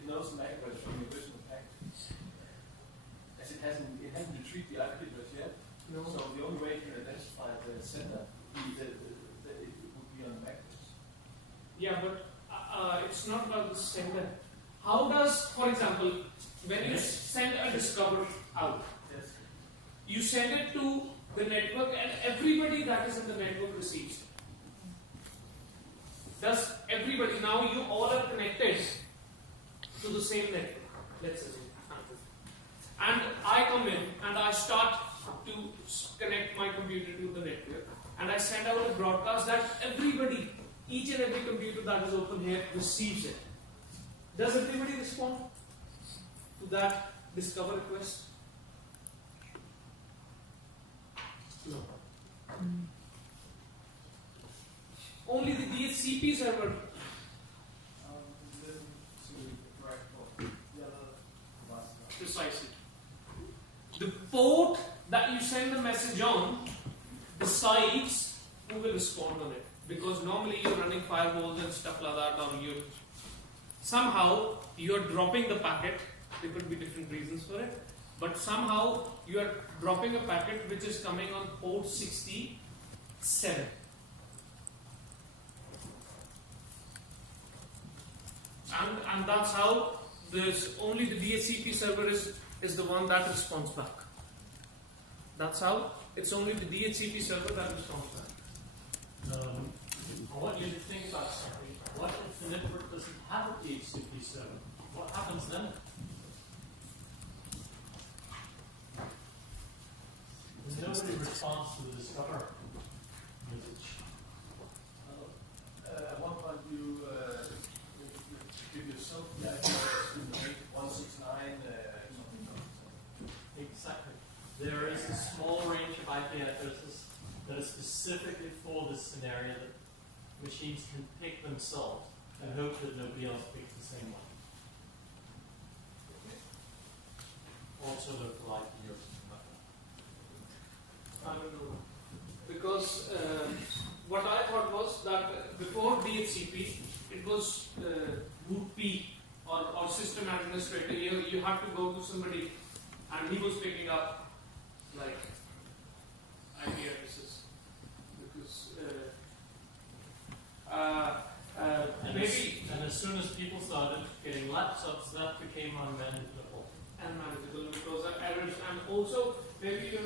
It knows the MAC address from the original packet. As it hasn't retrieved the IP address yet. No. So the only way you can identify the sender it would be on the MAC address. Yeah, but it's not about the sender. How does, for example, when you send a discover out, Yes. you send it to the network and everybody that is in the network receives. Does everybody, now you all are connected to the same network, let's assume. And I come in and I start to connect my computer to the network and I send out a broadcast that everybody, each and every computer that is open here receives it. Does everybody respond to that discover request? No. Only the DHCP server. Precisely. The port that you send the message on decides who will respond on it. Because normally you're running firewalls and stuff like that, or somehow you're dropping the packet. There could be different reasons for it. But somehow you are dropping a packet which is coming on port 67. And that's how there's only the DHCP server is the one that responds back. That's how it's only the DHCP server that responds back. I want you to think about something. What if the network doesn't have a DHCP server? What happens then? Nobody responds to the discover message. At one point you give yourself the IP address to 169 something. Exactly. There is a small range of IP addresses that is specifically for this scenario that machines can pick themselves and hope that nobody else picks the same one. Also local IP or something like that. I don't know. Because what I thought was that before DHCP, it was root P or system administrator. You had to go to somebody and he was picking up like IP addresses. Because And as soon as people started getting laptops, that became unmanageable. Unmanageable because of errors, and also maybe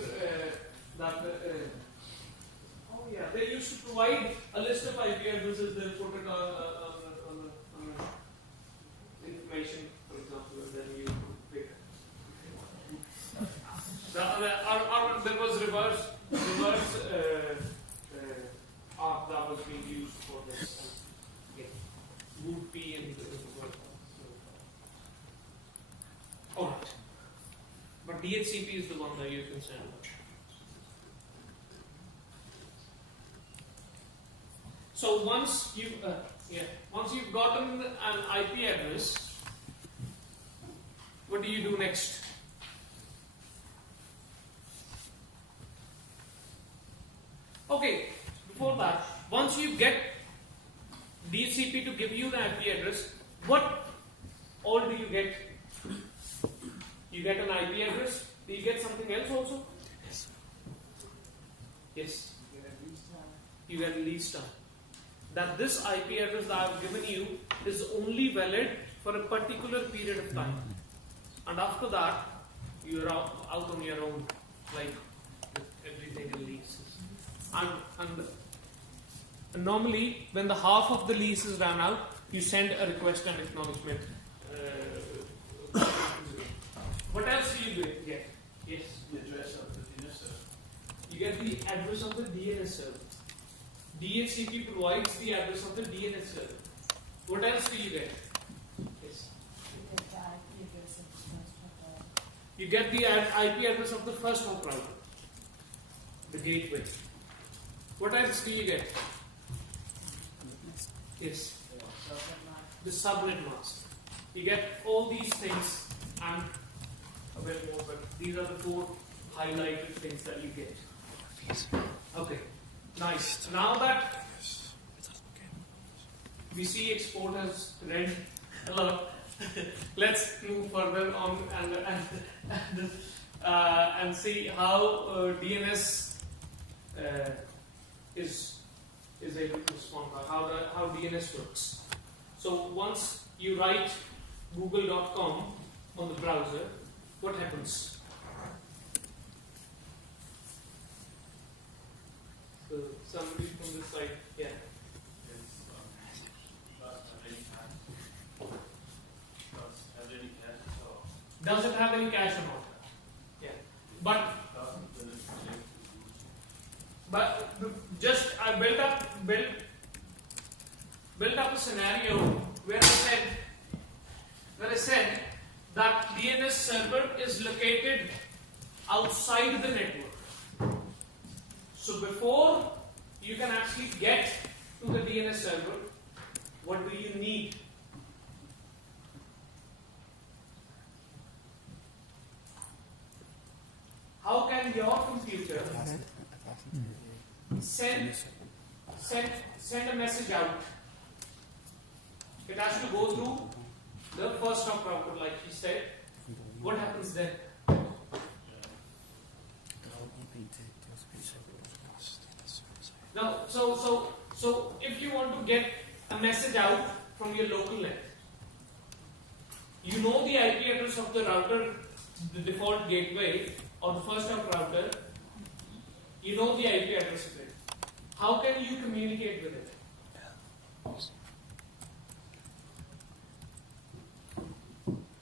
they used to provide a list of IP addresses. They put it on information, for example, and then you pick. There was reverse art that was being used for this. Would be in the world. Alright. But DHCP is the one that you're concerned about. So once you've gotten an IP address, what do you do next? Okay, before that, once you get DHCP to give you the IP address, what all do you get? You get an IP address. Do you get something else also? Yes. You get a lease time. That this IP address that I've given you is only valid for a particular period of time. And after that, you're out on your own, like everything in leases. And normally, when the half of the lease is run out, you send a request and acknowledgement address of the DNS server. DHCP provides the address of the DNS server. What else do you get? Yes. You get the IP address of the first hop router, the gateway. What else do you get? Yes. The subnet mask. You get all these things and a bit more, but these are the 4 highlighted things that you get. Okay, nice. Now that we see export has read a lot, let's move further on and see how DNS is able to respond, how DNS works. So once you write google.com on the browser, what happens? So somebody from this side, yeah. Does it have any cache or not? Yeah. But just I built up a scenario where I said that DNS server is located outside the network. So before you can actually get to the DNS server, what do you need? How can your computer send a message out? It has to go through the first hop router, like he said. What happens then? Now, so if you want to get a message out from your local net, you know the IP address of the router, the default gateway, or the first hop router. You know the IP address of it. How can you communicate with it?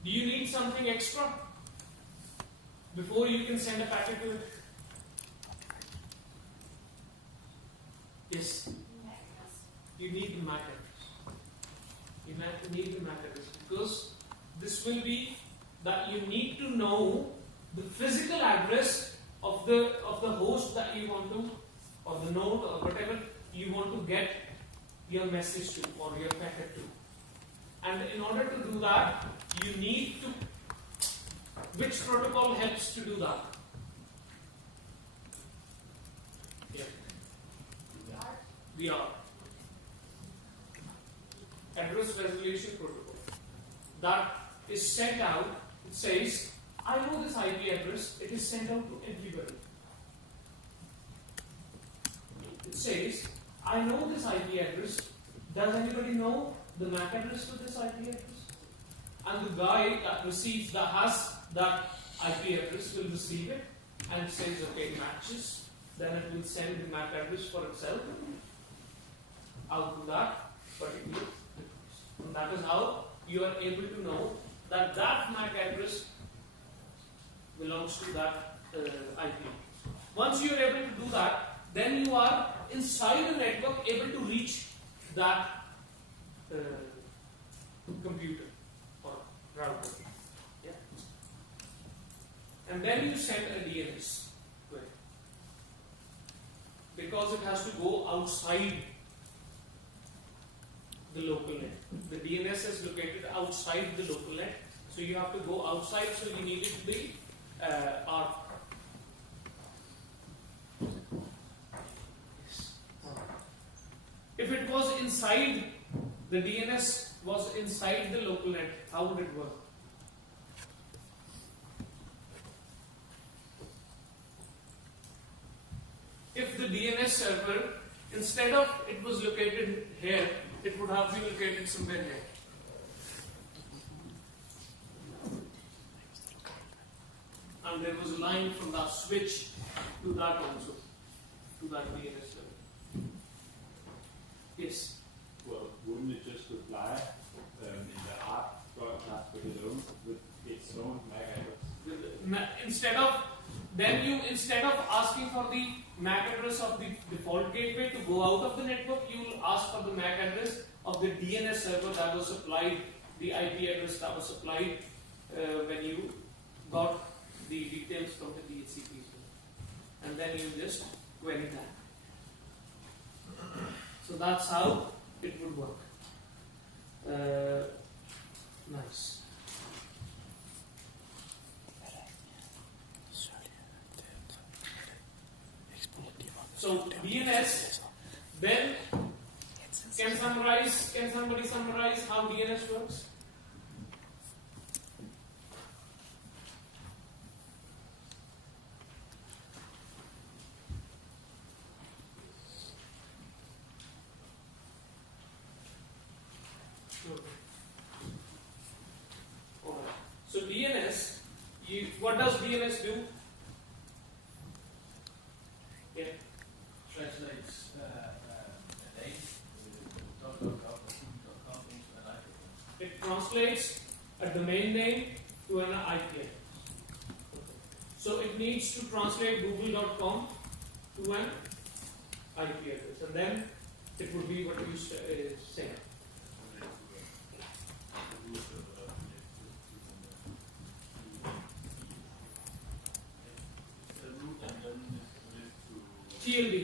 Do you need something extra before you can send a packet to it? Yes. You need the MAC address. You need the MAC address because this will be that you need to know the physical address of the host that you want to, or the node or whatever you want to get your message to or your packet to. And in order to do that, you need to. Which protocol helps to do that? Yeah. VR. Address resolution protocol. That is sent out. It says, I know this IP address. It is sent out to everybody. It says, I know this IP address. Does anybody know the MAC address for this IP address? And the guy that receives, that has that IP address will receive it and says, okay, it matches. Then it will send the MAC address for itself out to that particular address. And that is how you are able to know that that MAC address belongs to that IP. Once you are able to do that, then you are inside the network able to reach that computer or router. Yeah. And then you send a DNS to it. Because it has to go outside the local net. The DNS is located outside the local net. So you have to go outside, so you need it to be ARP. If it was inside, the DNS was inside the local net, how would it work? If the DNS server, instead of it was located here, it would have been located somewhere here. And there was a line from that switch to that also, to that DNS server. Yes? Well, wouldn't it just reply in the ARP broadcast with its own MAC address? Instead of then you, instead of asking for the MAC address of the default gateway to go out of the network, you will ask for the MAC address of the DNS server that was supplied, the IP address that was supplied when you got the details from the DHCP. And then you just query that. So that's how it would work. Nice. So DNS, Ben, can somebody summarize how DNS works? Alright. So DNS, what does DNS do? Yeah. Translates a name, .gov.com into an IP. It translates a domain name to an IP address. So it needs to translate google.com to an IP address, and then it would be what you say. TLD.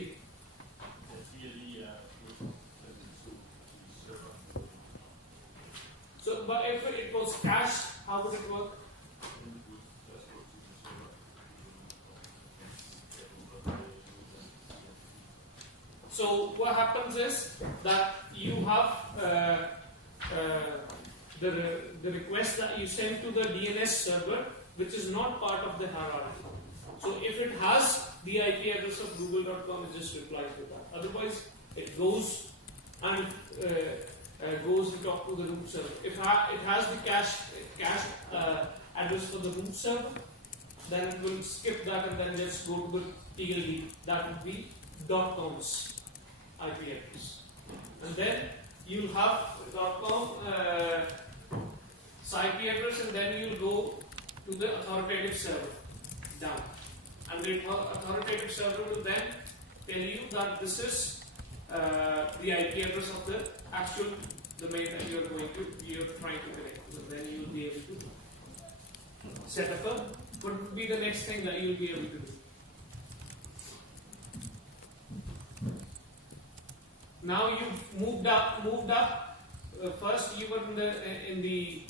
So, but if it was cached, how would it work? So what happens is that you have the request that you send to the DNS server, which is not part of the hierarchy. So if it has the IP address of google.com, it just replies to that. Otherwise, it goes and goes to talk to the root server. If it has the cache address for the root server, then it will skip that and then just go to the TLD. That would be .com's IP address. And then you'll have .com IP address, and then you'll go to the authoritative server down. And the authoritative server will then tell you that this is the IP address of the actual domain that you're trying to connect. So then you'll be able to set up what would be the next thing that you'll be able to do. Now you've moved up. First you were in the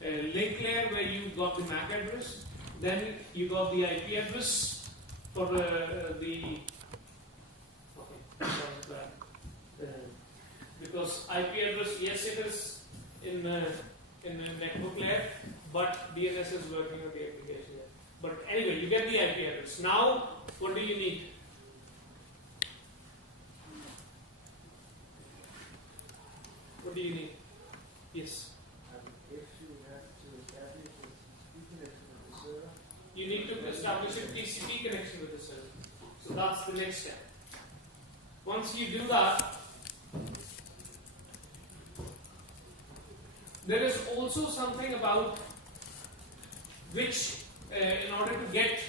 link layer where you got the MAC address. Then you got the IP address for because IP address, yes, it is in the network layer, but DNS is working on the application layer. But anyway, you get the IP address. Now, what do you need? What do you need? Yes. If you have to establish a TCP connection with the server, You need to establish a TCP connection with the server. So that's the next step. Once you do that, there is also something about which, in order to get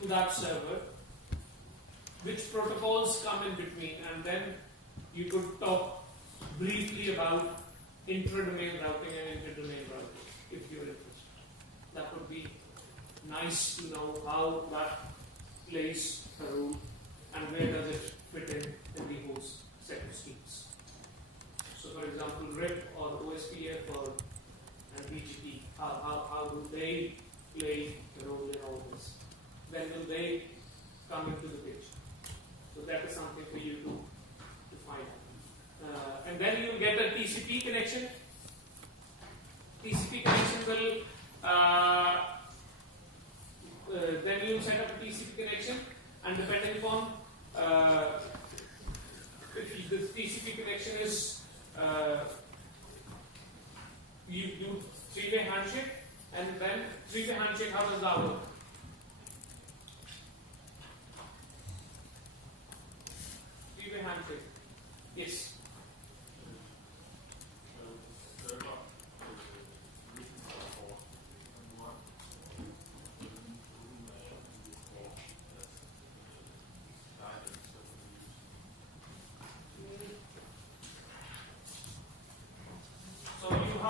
to that server, which protocols come in between, and then you could talk briefly about intra-domain routing and inter-domain routing, if you're interested. That would be nice to know how that plays a role and where does it fit in the host set of schemes. So, for example, RIP or OSPF or and BGP, how do they play a role in all this? When will they come into the picture? So that is something for you to find out. And then you get a TCP connection. TCP connection will then you set up a TCP connection, and depending upon if the TCP connection is you do three-way handshake, and then three-way handshake, how does that work? Three-way handshake. Yes.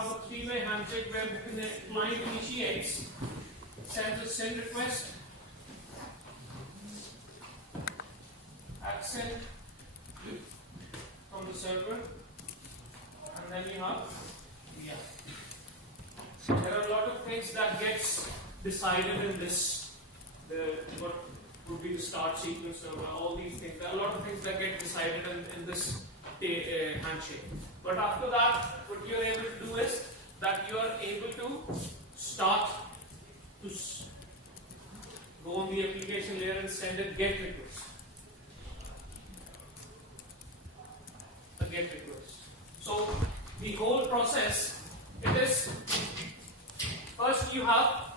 have a three-way handshake where the client initiates, sends a send request, accent from the server, and then you have There are a lot of things that gets decided in this. What would be the start sequence or all these things. There are a lot of things that get decided in this handshake. But after that, what you are able to do is that you are able to start to go on the application layer and send a GET request. A GET request. So the whole process, it is first you have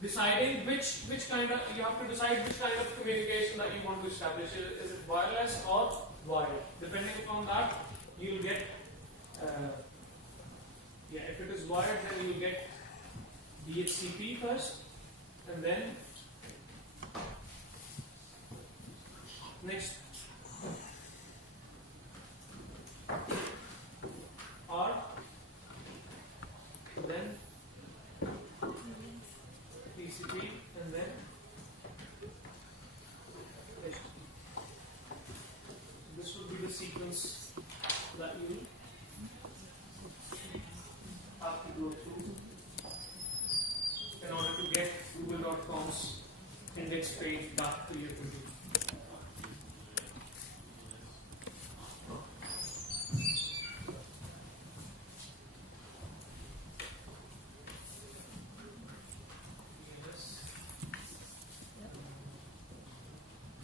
deciding which kind of, you have to decide which kind of communication that you want to establish. Is it wireless or wired? Depending upon that, you will get if it is wired, then you will get DHCP first, and then next R, then TCP, and then HTTP. This would be the sequence that you have to go through in order to get Google.com's index page back to your computer.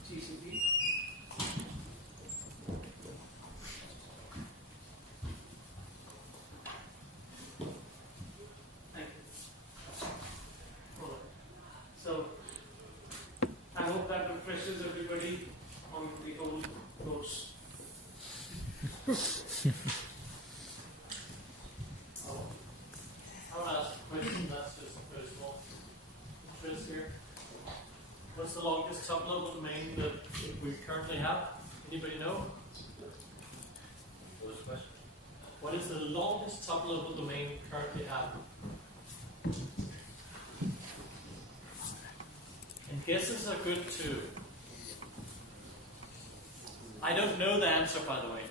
TCP. Thank you. Alright. So I hope that refreshes everybody on the whole course. I want to ask a question that's just personal interest here. What's the longest top-level domain that we currently have? Anybody know? What was the question? What is the longest top-level domain we currently have? And guesses are good too. I don't know the answer, by the way.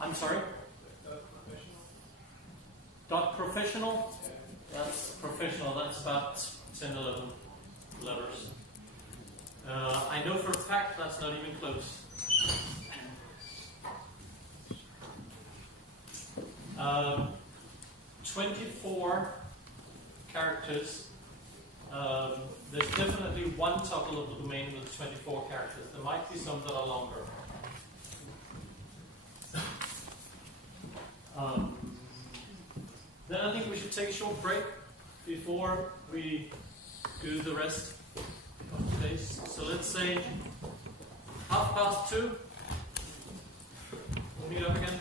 I'm sorry? Dot professional? That's professional, that's about 10, 11 letters. I know for a fact that's not even close. 24 characters. There's definitely one tuple of the domain with 24 characters. There might be some that are longer. Then I think we should take a short break before we do the rest of today's. So let's say 2:30. We'll meet up again.